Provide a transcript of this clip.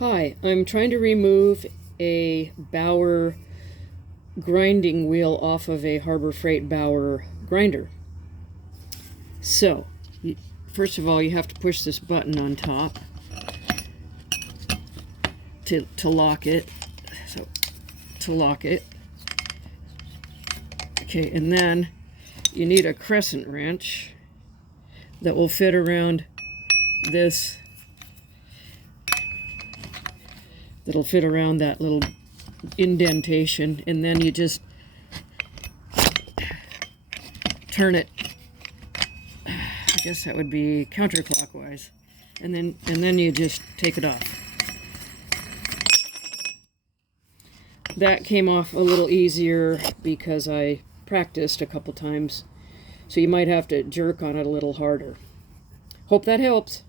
Hi, I'm trying to remove a Baur grinding wheel off of a Harbor Freight Baur grinder. So, first of all, you have to push this button on top to lock it. So, to lock it. Okay, and then you need a crescent wrench that will fit around this. That'll fit around that little indentation, and then you just turn it. I guess that would be counterclockwise, and then you just take it off. That came off a little easier because I practiced a couple times, so you might have to jerk on it a little harder. Hope that helps.